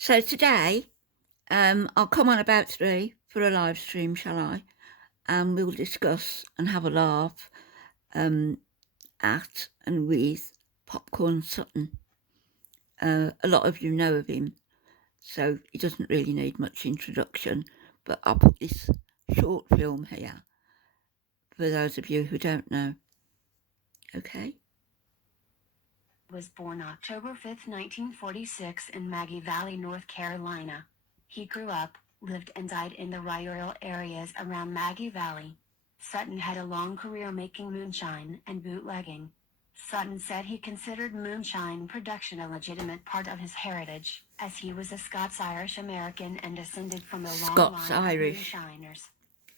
So today, I'll come on about 3 for a live stream, shall I? And we'll discuss and have a laugh at and with Popcorn Sutton. A lot of you know of him, so he doesn't really need much introduction, but I'll put this short film here for those of you who don't know. Okay? Was born October 5, 1946 in Maggie Valley, North Carolina. He grew up, lived and died in the rural areas around Maggie Valley. Sutton had a long career making moonshine and bootlegging. Sutton said he considered moonshine production a legitimate part of his heritage, as he was a Scots-Irish American and descended from a long line of Scots-Irish. moonshiners.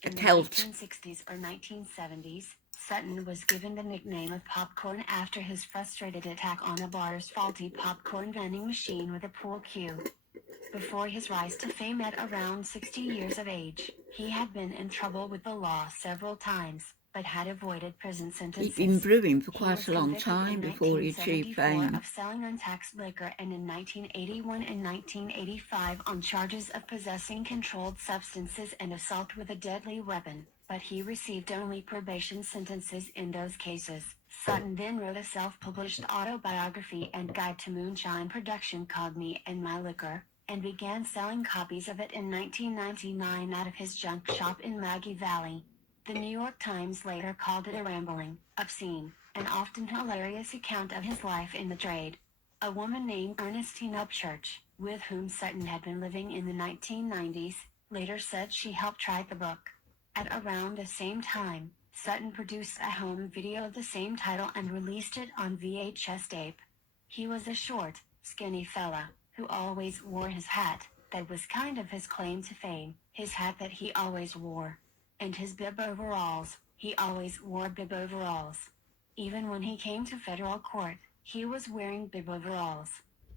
A In the Celt. 1960s or 1970s, Sutton was given the nickname of Popcorn after his frustrated attack on a bar's faulty popcorn vending machine with a pool cue. Before his rise to fame at around 60 years of age, he had been in trouble with the law several times, but had avoided prison sentences. He'd been brewing for He was quite a long convicted time in before he achieved 1974 fame. of selling untaxed liquor and in 1981 and 1985 on charges of possessing controlled substances and assault with a deadly weapon, but he received only probation sentences in those cases. Sutton then wrote a self-published autobiography and guide to moonshine production called Me and My Liquor, and began selling copies of it in 1999 out of his junk shop in Maggie Valley. The New York Times later called it a rambling, obscene, and often hilarious account of his life in the trade. A woman named Ernestine Upchurch, with whom Sutton had been living in the 1990s, later said she helped write the book. At around the same time, Sutton produced a home video of the same title and released it on VHS tape. He was a short, skinny fella, who always wore his hat. That was kind of his claim to fame, his hat that he always wore. And his bib overalls, he always wore bib overalls. Even when he came to federal court, he was wearing bib overalls.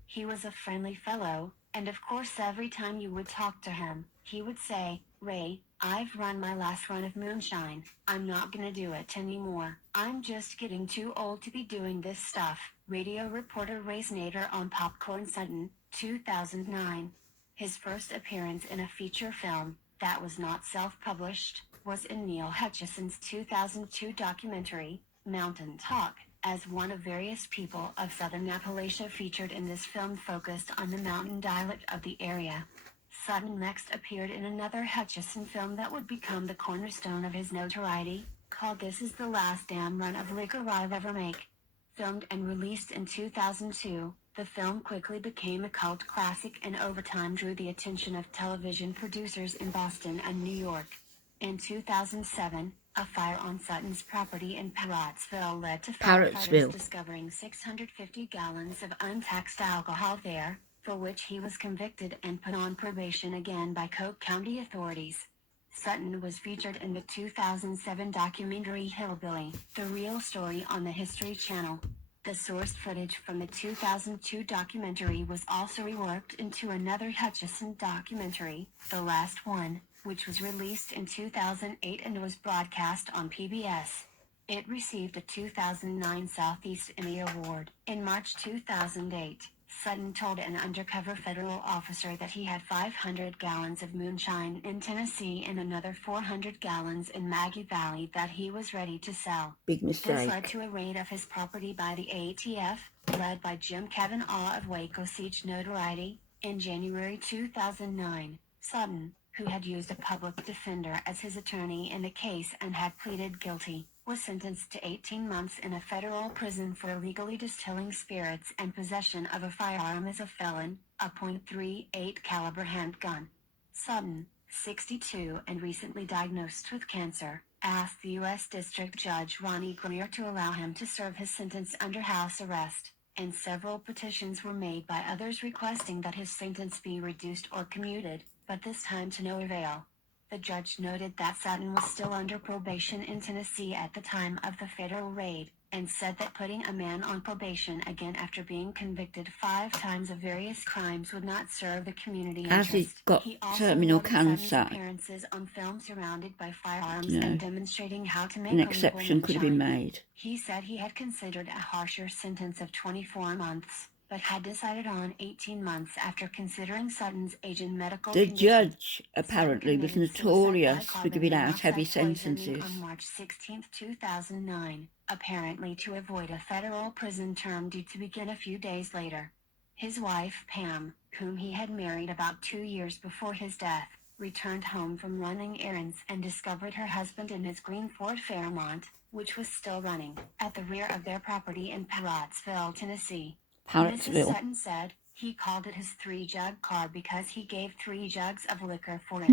He was a friendly fellow, and of course every time you would talk to him, he would say, "Ray, I've run my last run of moonshine, I'm not gonna do it anymore, I'm just getting too old to be doing this stuff." Radio reporter Ray Snader on Popcorn Sutton, 2009. His first appearance in a feature film, that was not self-published, was in Neil Hutchison's 2002 documentary, Mountain Talk, as one of various people of Southern Appalachia featured in this film focused on the mountain dialect of the area. Sutton next appeared in another Hutchison film that would become the cornerstone of his notoriety, called This Is the Last Damn Run of Liquor I'll Ever Make. Filmed and released in 2002, the film quickly became a cult classic and over time drew the attention of television producers in Boston and New York. In 2007, a fire on Sutton's property in Parrottsville led to firefighters discovering 650 gallons of untaxed alcohol there, for which he was convicted and put on probation again by Coke County authorities. Sutton was featured in the 2007 documentary Hillbilly, The Real Story on the History Channel. The source footage from the 2002 documentary was also reworked into another Hutchison documentary, The Last One, which was released in 2008 and was broadcast on PBS. It received a 2009 Southeast Emmy Award. In March 2008, Sutton told an undercover federal officer that he had 500 gallons of moonshine in Tennessee and another 400 gallons in Maggie Valley that he was ready to sell. Big mistake. This led to a raid of his property by the ATF, led by Jim Kavanaugh of Waco Siege notoriety. In January 2009, Sutton, who had used a public defender as his attorney in the case and had pleaded guilty, was sentenced to 18 months in a federal prison for illegally distilling spirits and possession of a firearm as a felon, a .38 caliber handgun. Sutton, 62 and recently diagnosed with cancer, asked the U.S. District Judge Ronnie Greer to allow him to serve his sentence under house arrest, and several petitions were made by others requesting that his sentence be reduced or commuted, but this time to no avail. The judge noted that Sutton was still under probation in Tennessee at the time of the federal raid, and said that putting a man on probation again after being convicted 5 times of various crimes would not serve the community interest. As he's got he also terminal noted Sutton's cancer, appearances on film surrounded by firearms and demonstrating how to make an exception could have been made. He said he had considered a harsher sentence of 24 months, but had decided on 18 months after considering Sutton's age and medical The condition. judge apparently was notorious for giving out heavy sentences. On March 16, 2009, apparently to avoid a federal prison term due to begin a few days later. His wife, Pam, whom he had married about 2 years before his death, returned home from running errands and discovered her husband in his green Ford Fairmont, which was still running, at the rear of their property in Parrottsville, Tennessee. Mrs. Sutton said he called it his 3-jug car because he gave 3 jugs of liquor for it.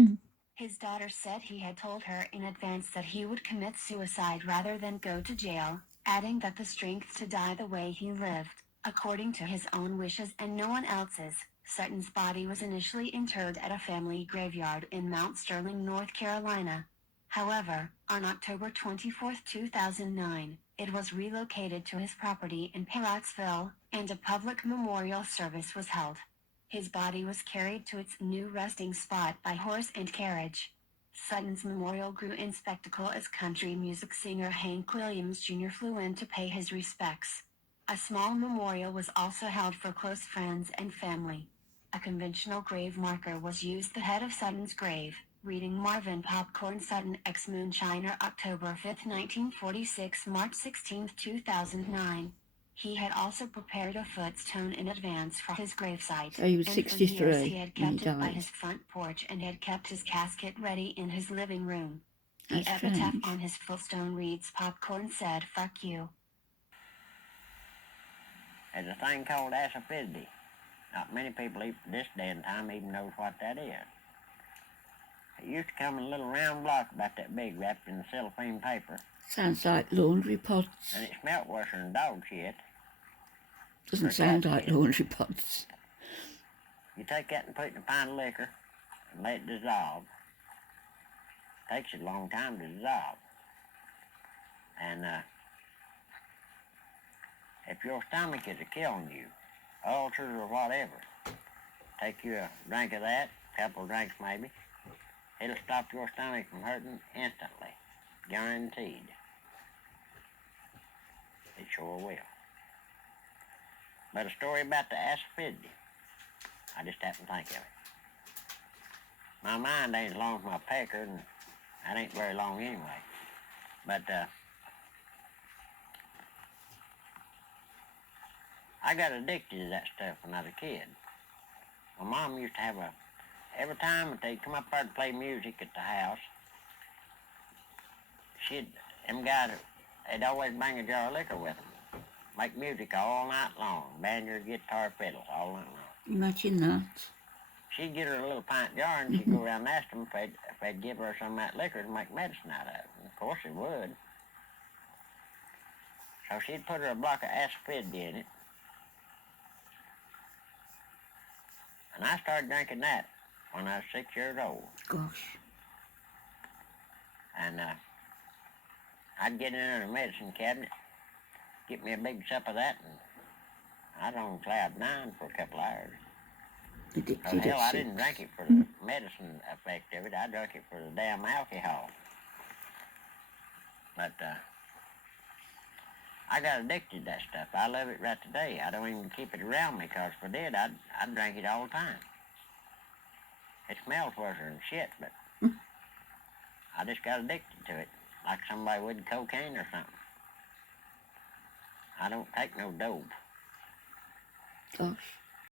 His daughter said he had told her in advance that he would commit suicide rather than go to jail, adding that the strength to die the way he lived, according to his own wishes and no one else's. Sutton's body was initially interred at a family graveyard in Mount Sterling, North Carolina. However, on October 24, 2009, it was relocated to his property in Parrottsville, and a public memorial service was held. His body was carried to its new resting spot by horse and carriage. Sutton's memorial grew in spectacle as country music singer Hank Williams Jr. flew in to pay his respects. A small memorial was also held for close friends and family. A conventional grave marker was used at the head of Sutton's grave, reading Marvin Popcorn Sutton ex-moonshiner October 5, 1946 March 16, 2009. He had also prepared a footstone in advance for his gravesite. So he was 63 and for years he had kept when he it by died. his front porch and had kept his casket ready in his living room. The That's epitaph strange. on his footstone reads, "Popcorn said, fuck you." There's a thing called Assafiti. Not many people this day and time even knows what that is. It used to come in a little round block about that big, wrapped in cellophane paper. Sounds like laundry pods. And it smelt worse than dog shit. Doesn't sound like laundry pods. You take that and put it in a pint of liquor and let it dissolve. Takes a long time to dissolve. And if your stomach is killing you, ulcers or whatever, take you a drink of that, a couple of drinks maybe. It'll stop your stomach from hurting instantly. Guaranteed. It sure will. But a story about the Assafiti. I just happened to think of it. My mind ain't as long as my pecker, and that ain't very long anyway. But I got addicted to that stuff when I was a kid. My mom used to have every time that they'd come up there to play music at the house, them guys, they'd always bring a jar of liquor with them. Make music all night long, banjo, guitar, fiddles, all night long. Imagine that. She'd get her a little pint jar and she'd go around and ask them if they'd give her some of that liquor to make medicine out of it. And of course they would. So she'd put her a block of Assafiti in it. And I started drinking that when I was 6 years old. Gosh. And I'd get in the medicine cabinet, get me a big sup of that, and I was on cloud 9 for a couple hours. Addicted hell, at I didn't drink it for the medicine effect of it. I drank it for the damn alcohol. But I got addicted to that stuff. I love it right today. I don't even keep it around me, because if I did, I'd drink it all the time. It smells worse than shit, but I just got addicted to it, like somebody would cocaine or something. I don't take no dope. Gosh.